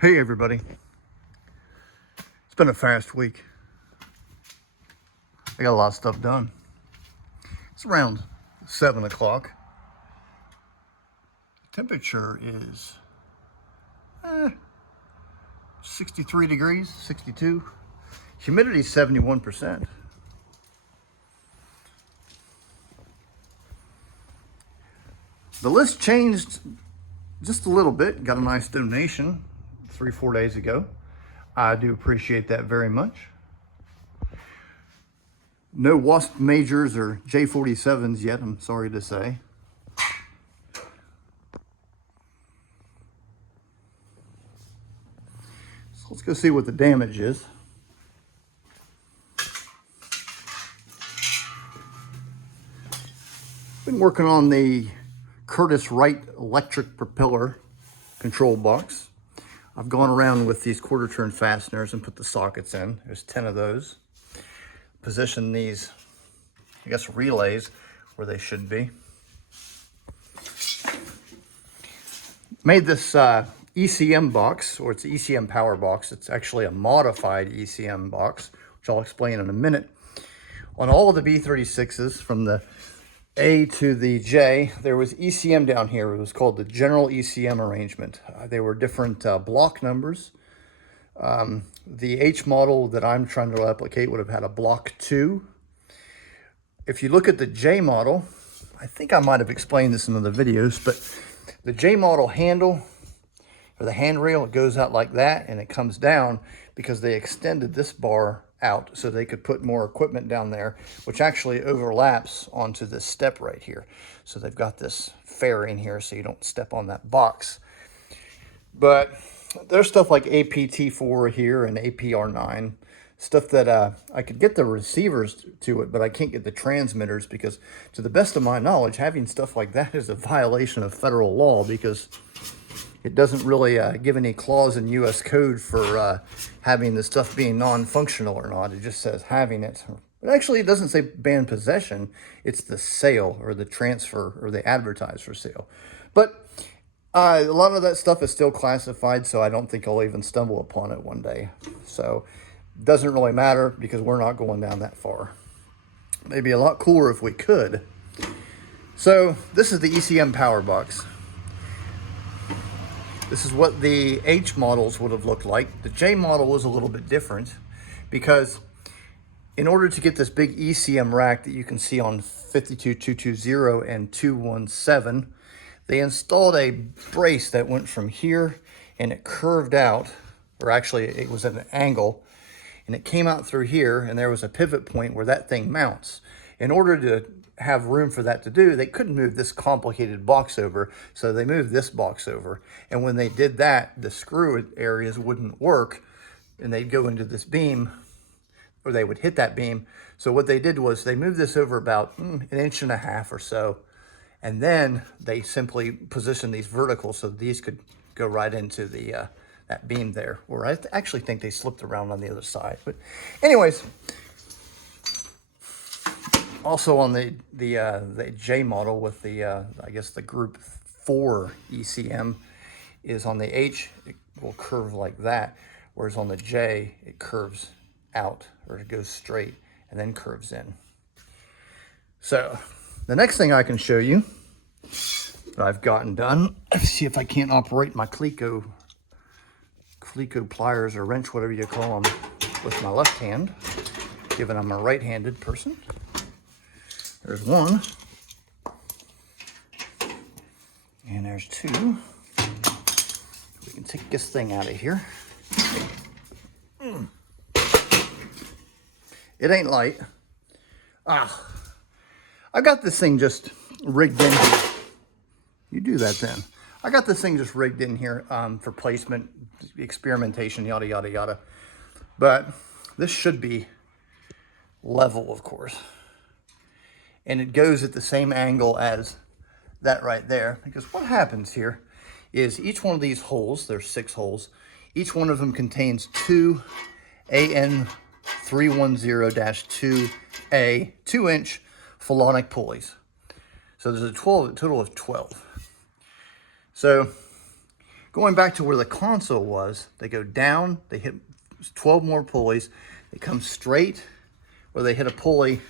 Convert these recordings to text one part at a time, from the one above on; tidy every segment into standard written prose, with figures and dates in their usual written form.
Hey everybody, it's been a fast week. I got a lot of stuff done. It's around 7 o'clock. Temperature is 63 degrees, 62. Humidity is 71%. The list changed just a little bit. Got a nice donation 3-4 days ago. I do appreciate that very much. No Wasp Majors or J-47s yet, I'm sorry to say. So let's go see what the damage is. Been working on the Curtis Wright electric propeller control box. I've gone around with these quarter turn fasteners and put the sockets in. There's 10 of those. Position these, I guess, relays where they should be. Made this ECM box, or it's an ECM power box. It's actually a modified ECM box, which I'll explain in a minute. On all of the B-36s, from the A to the J, there was ECM down here. It was called the general ECM arrangement. They were different block numbers. The H model that I'm trying to replicate would have had a block 2. If you look at the J model, I think I might have explained this in other videos, but the J model handle, or the handrail, it goes out like that and it comes down because they extended this bar out so they could put more equipment down there, which actually overlaps onto this step right here. So they've got this fairing here so you don't step on that box. But there's stuff like APT4 here and APR9, stuff that I could get the receivers to it, but I can't get the transmitters because, to the best of my knowledge, having stuff like that is a violation of federal law because it doesn't really give any clause in U.S. code for having the stuff being non-functional or not. It just says having it. But actually, it doesn't say ban possession. It's the sale or the transfer or the advertise for sale. But a lot of that stuff is still classified, so I don't think I'll even stumble upon it one day. So it doesn't really matter because we're not going down that far. Maybe a lot cooler if we could. So this is the ECM power box. This is what the H models would have looked like. The J model was a little bit different because in order to get this big ECM rack that you can see on 52220 and 217, they installed a brace that went from here and it curved out, or actually it was at an angle, and it came out through here, and there was a pivot point where that thing mounts. In order to have room for that to do, they couldn't move this complicated box over, so they moved this box over. And when they did that, the screw areas wouldn't work, and they'd go into this beam, or they would hit that beam. So what they did was they moved this over about 1.5 inches or so, and then they simply positioned these vertical so these could go right into the that beam there, or I actually think they slipped around on the other side. But anyways, also on the J model with the, I guess the group 4 ECM is on the H, it will curve like that, whereas on the J, it curves out, or it goes straight and then curves in. So the next thing I can show you that I've gotten done, let's see if I can't operate my Cleco pliers or wrench, whatever you call them, with my left hand, given I'm a right-handed person. There's one, and there's two. We can take this thing out of here. It ain't light. I got this thing just rigged in here. You do that then. I got this thing just rigged in here for placement, experimentation, yada, yada, yada. But this should be level, of course. And it goes at the same angle as that right there. Because what happens here is each one of these holes, there's 6 holes, each one of them contains 2 AN310-2A 2-inch Fabricating pulleys. So there's a total of 12. So Going back to where the console was, they go down, they hit 12 more pulleys, they come straight where they hit a pulley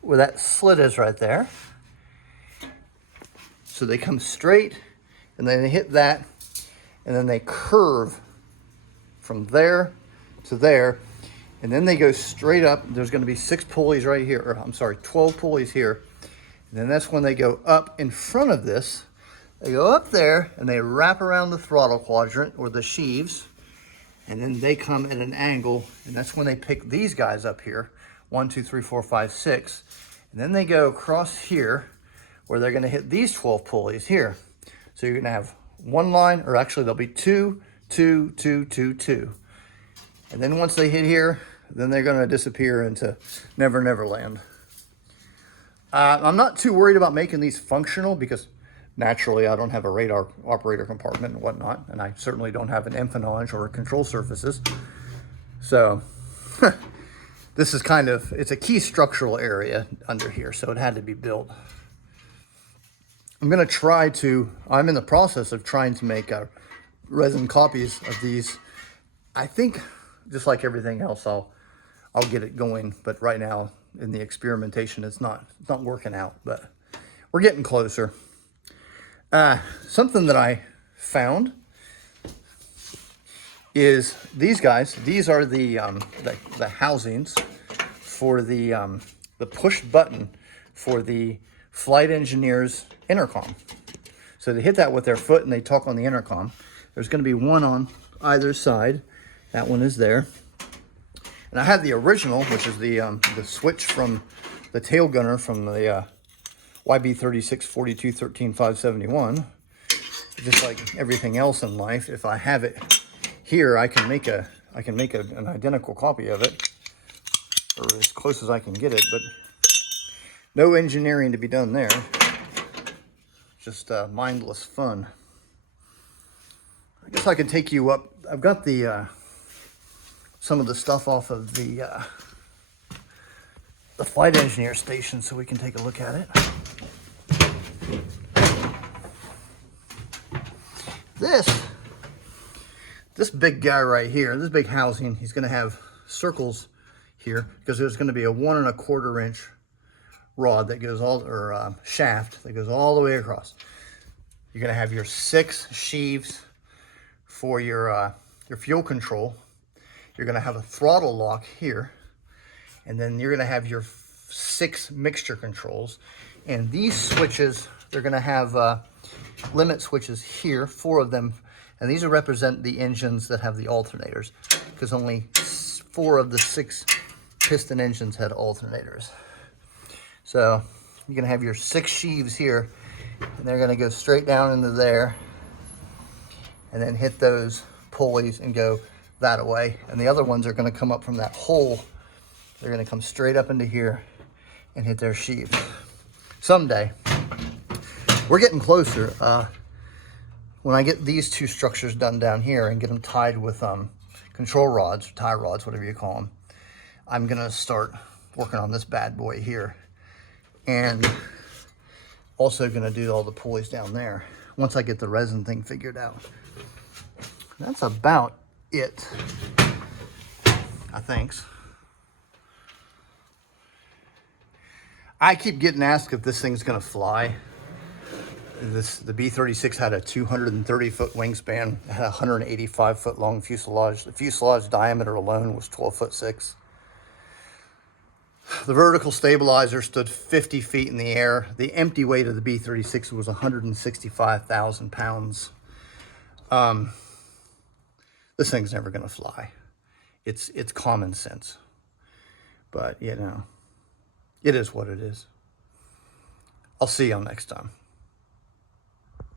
where that slit is right there. So they come straight and then they hit that and then they curve from there to there and then they go straight up. There's going to be 6 pulleys right here, or I'm sorry, 12 pulleys here. And then that's when they go up in front of this. They go up there and they wrap around the throttle quadrant or the sheaves, and then they come at an angle, and that's when they pick these guys up here, 1, 2, 3, 4, 5, 6. And then they go across here where they're gonna hit these 12 pulleys here. So you're gonna have one line, or actually there'll be 2, 2, 2, 2, 2. And then once they hit here, then they're gonna disappear into Never Never Land. I'm not too worried about making these functional because naturally I don't have a radar operator compartment and whatnot, and I certainly don't have an empennage or control surfaces. So this is kind of, it's a key structural area under here, so it had to be built. I'm in the process of trying to make resin copies of these. I think just like everything else, I'll get it going, but right now in the experimentation, it's not working out, but we're getting closer. Something that I found is these guys. These are the housings for the push button for the flight engineer's intercom. So they hit that with their foot and they talk on the intercom. There's going to be one on either side. That one is there. And I had the original, which is the switch from the tail gunner from the YB-36 42-13-571. Just like everything else in life, if I have it here, I can make an identical copy of it, or as close as I can get it. But no engineering to be done there. Just mindless fun. I guess I could take you up. I've got the some of the stuff off of the flight engineer station, so we can take a look at it. This big guy right here, this big housing, he's going to have circles here because there's going to be a 1 1/4 inch rod that goes shaft that goes all the way across. You're going to have your 6 sheaves for your fuel control. You're going to have a throttle lock here, and then you're going to have your 6 mixture controls. And these switches, they're going to have limit switches here, 4 of them, and these will represent the engines that have the alternators, because only 4 of the 6 piston engines had alternators. So you're going to have your 6 sheaves here, and they're going to go straight down into there, and then hit those pulleys and go that way. And the other ones are going to come up from that hole. They're going to come straight up into here and hit their sheaves. Someday. We're getting closer. When I get these 2 structures done down here and get them tied with control rods, tie rods, whatever you call them, I'm going to start working on this bad boy here. And also going to do all the pulleys down there once I get the resin thing figured out. That's about it, I think. I keep getting asked if this thing's going to fly. The B-36 had a 230-foot wingspan, it had a 185-foot long fuselage. The fuselage diameter alone was 12'6". The vertical stabilizer stood 50 feet in the air. The empty weight of the B-36 was 165,000 pounds. This thing's never going to fly. It's common sense. But, you know, it is what it is. I'll see y'all next time.